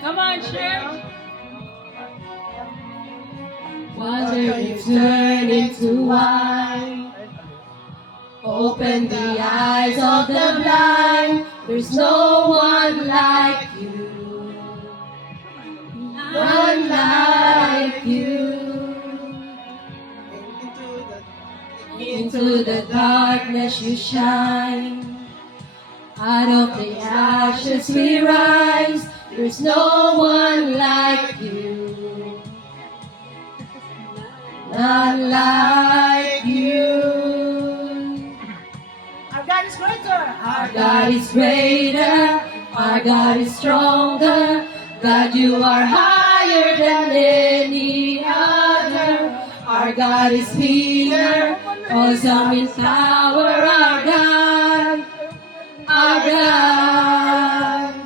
Come on, share. Water is turning to wine. Open the eyes of the blind. There's no one like you. None like you. Into the darkness you shine. Out of the ashes we rise. There's no one like you. None like you. Our God is greater. Our God is greater. Our God is stronger. God, you are higher than any other. Our God is healer. Awesome in power. Our God. Our God.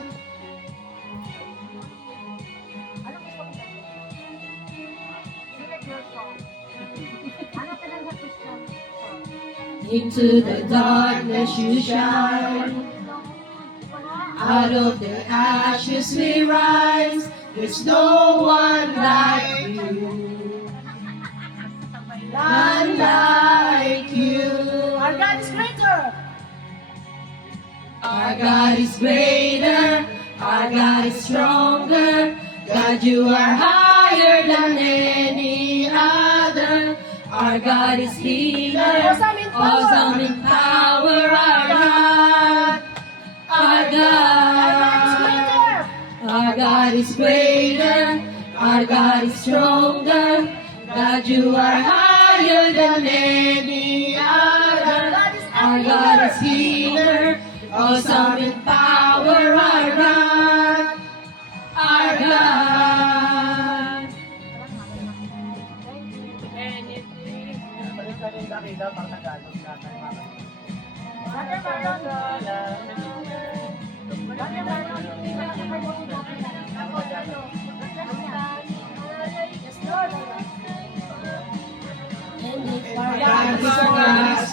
Into the darkness you shine. Out of the ashes we rise. There's no one like you. None like you. Our God is greater. Our God is greater. Our God is stronger. God, you are higher than any other. Our God is healer. Awesome in power. Our God. Our God. Our God is greater. Our God is stronger. God, you are higher than any other. Our God is healer. Awesome in power. Our God. Our God. And if our God is for us,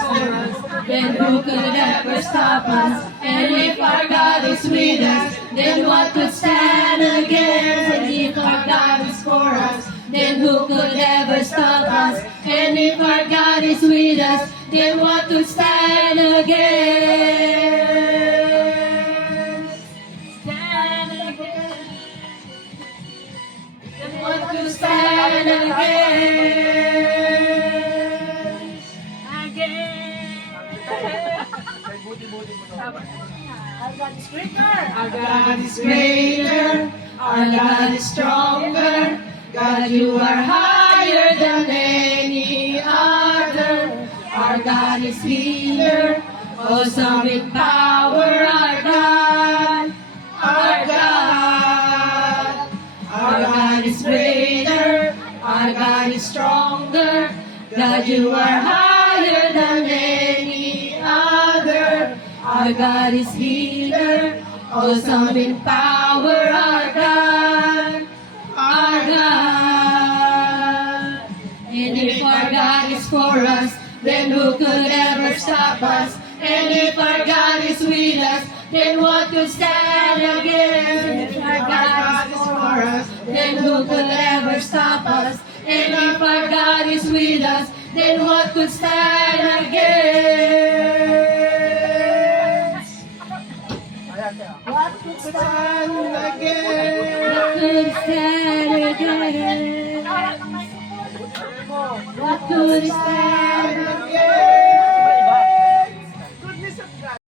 then who could ever stop us? And if our God is with us, then what could stand against? And if our God is for us, then who could ever stop us? And if our God is with us, then what could stand against? Stand against. Then what could stand against? Our God is greater. Our God is greater. Our God is stronger. God, you are higher than any other. Our God is healer. Awesome in power. Our God. Our God. Our God is greater. Our God is stronger. God, you are higher than any other. Our God is healer. Awesome in power. Our God. Our God. And if our God is for us, then who could ever stop us? And if our God is with us, then what could stand against? And if our God is for us, then who could ever stop us? And if our God is with us, then what could stand against? What could stand What could stand against? What could stand